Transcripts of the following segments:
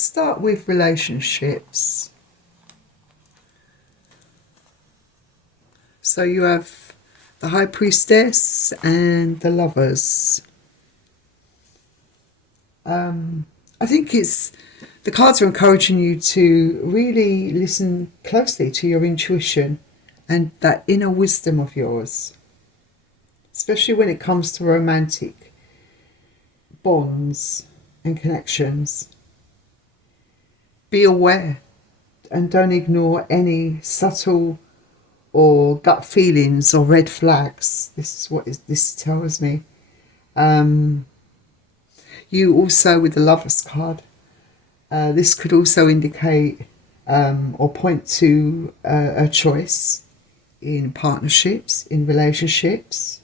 start with relationships. So you have the High Priestess and the Lovers. I think the cards are encouraging you to really listen closely to your intuition and that inner wisdom of yours, especially when it comes to romantic bonds and connections. Be aware and don't ignore any subtle or gut feelings or red flags. This is what this tells me. You also, with the Lovers card, this could also indicate or point to a choice in partnerships, in relationships.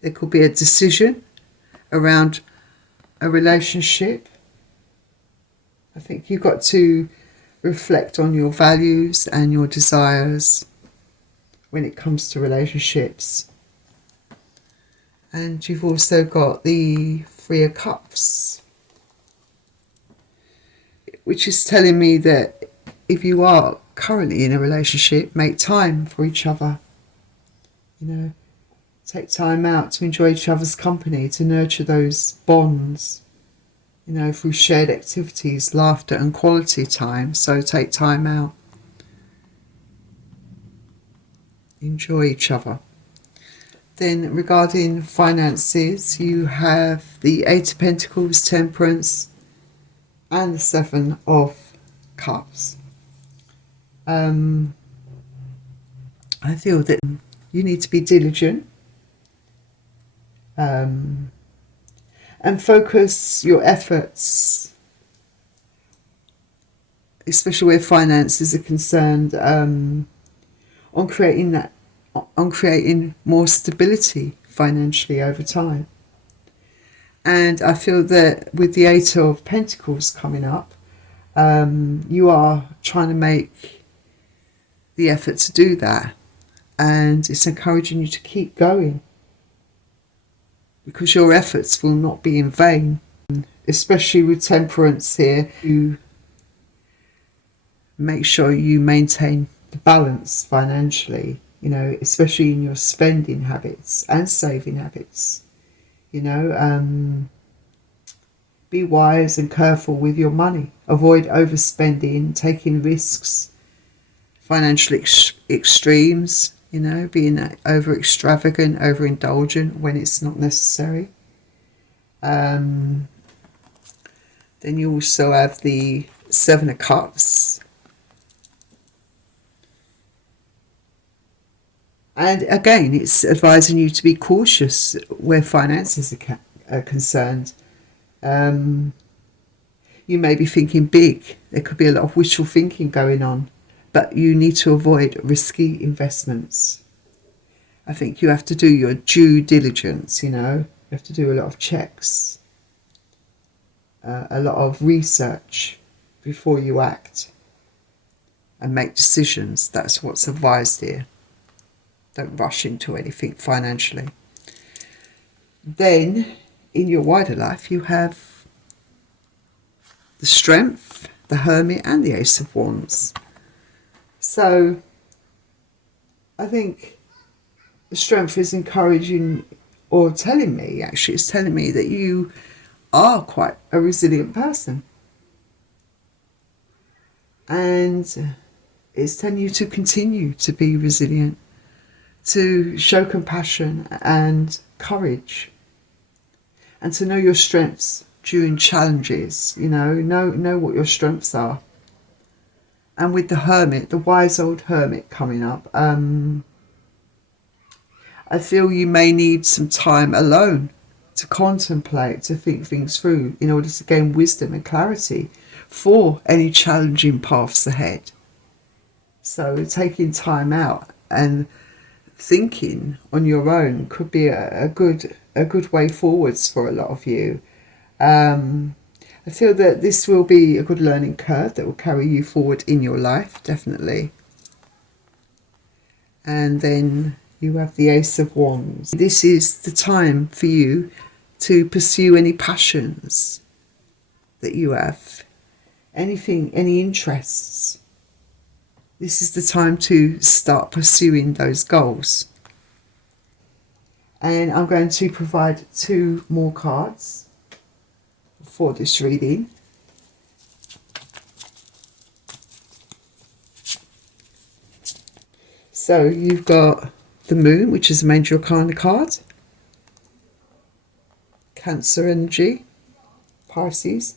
There could be a decision around a relationship. I think you've got to reflect on your values and your desires when it comes to relationships. And you've also got the Three of Cups, which is telling me that if you are currently in a relationship, make time for each other. You know, take time out to enjoy each other's company, to nurture those bonds, you know, through shared activities, laughter and quality time. So take time out. Enjoy each other. Then regarding finances, you have the Eight of Pentacles, Temperance, and the Seven of Cups. I feel that you need to be diligent and focus your efforts, especially where finances are concerned, on creating more stability financially over time. And I feel that with the Eight of Pentacles coming up, you are trying to make the effort to do that, and it's encouraging you to keep going, because your efforts will not be in vain. Especially with Temperance here, you make sure you maintain the balance financially, you know, especially in your spending habits and saving habits. You know, be wise and careful with your money. Avoid overspending, taking risks, financial extremes, you know, being over extravagant, overindulgent when it's not necessary. Then you also have the Seven of Cups. And again, it's advising you to be cautious where finances are concerned. You may be thinking big. There could be a lot of wishful thinking going on, but you need to avoid risky investments. I think you have to do your due diligence, you know. You have to do a lot of checks, a lot of research before you act and make decisions. That's what's advised here. Don't rush into anything financially. Then, in your wider life, you have the Strength, the Hermit, and the Ace of Wands. So, I think the Strength is encouraging, or telling me, actually, it's telling me that you are quite a resilient person. And it's telling you to continue to be resilient, to show compassion and courage, and to know your strengths during challenges. You know what your strengths are. And with the Hermit, the wise old Hermit coming up, I feel you may need some time alone to contemplate, to think things through in order to gain wisdom and clarity for any challenging paths ahead. So taking time out and thinking on your own could be a good way forwards for a lot of you. I feel that this will be a good learning curve that will carry you forward in your life, definitely. And then you have the Ace of Wands. This is the time for you to pursue any passions that you have anything, any interests. This is the time to start pursuing those goals. And I'm going to provide 2 more cards for this reading. So you've got the Moon, which is a major arcana card, Cancer energy, Pisces,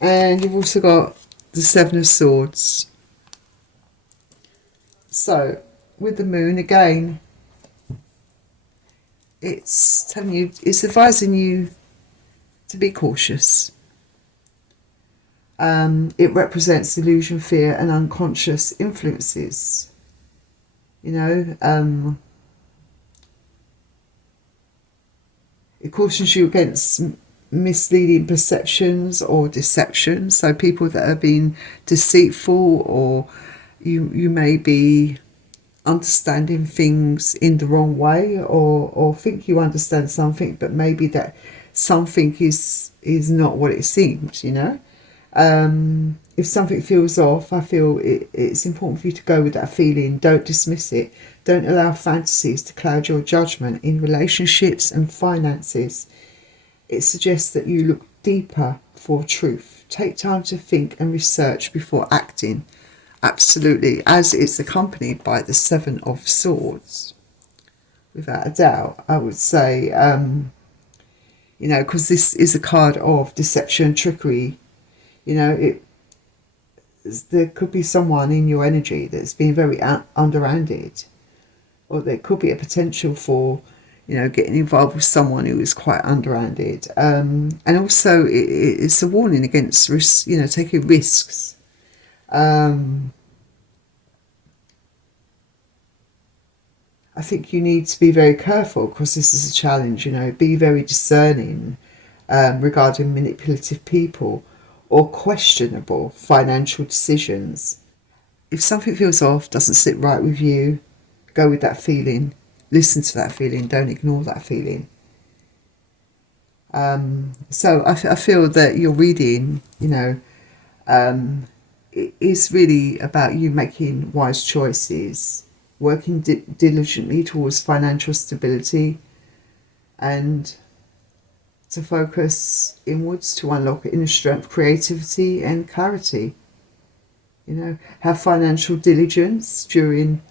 and you've also got the 7 of Swords. So with the Moon, again, it's telling you, it's advising you to be cautious. It represents illusion, fear, and unconscious influences. You know, it cautions you against misleading perceptions or deception. So people that are being deceitful, or you may be understanding things in the wrong way, or think you understand something, but maybe that something is not what it seems, you know. If something feels off, I feel it's important for you to go with that feeling. Don't dismiss it. Don't allow fantasies to cloud your judgment in relationships and finances. It suggests that you look deeper for truth. Take time to think and research before acting. Absolutely, as it's accompanied by the 7 of Swords. Without a doubt, I would say, you know, because this is a card of deception, trickery. You know, there could be someone in your energy that's been very underhanded, or there could be a potential for, you know, getting involved with someone who is quite underhanded. And also, it's a warning against risk, you know, taking risks. I think you need to be very careful, because this is a challenge, you know. Be very discerning regarding manipulative people or questionable financial decisions. If something feels off, doesn't sit right with you, go with that feeling. Listen to that feeling. Don't ignore that feeling. So I feel that your reading, you know, it is really about you making wise choices, working diligently towards financial stability, and to focus inwards to unlock inner strength, creativity, and clarity. You know, have financial diligence during,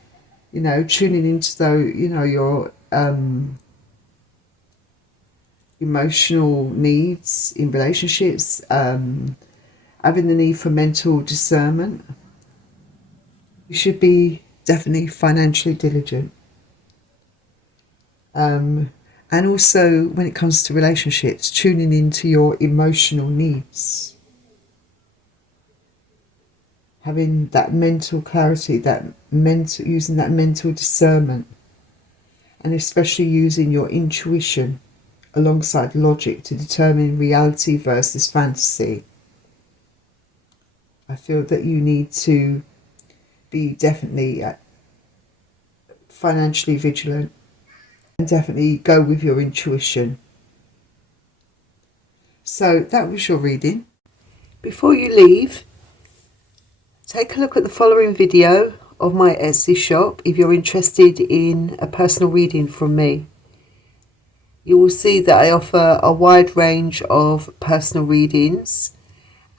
you know, tuning into your emotional needs in relationships, having the need for mental discernment. You should be definitely financially diligent. And also, when it comes to relationships, tuning into your emotional needs. Having that mental clarity, using that mental discernment, and especially using your intuition alongside logic to determine reality versus fantasy. I feel that you need to be definitely financially vigilant, and definitely go with your intuition. So that was your reading. Before you leave, take a look at the following video of my Etsy shop if you're interested in a personal reading from me. You will see that I offer a wide range of personal readings,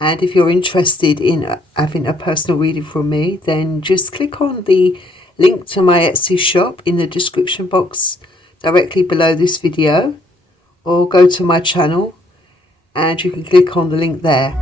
and if you're interested in having a personal reading from me, then just click on the link to my Etsy shop in the description box directly below this video, or go to my channel and you can click on the link there.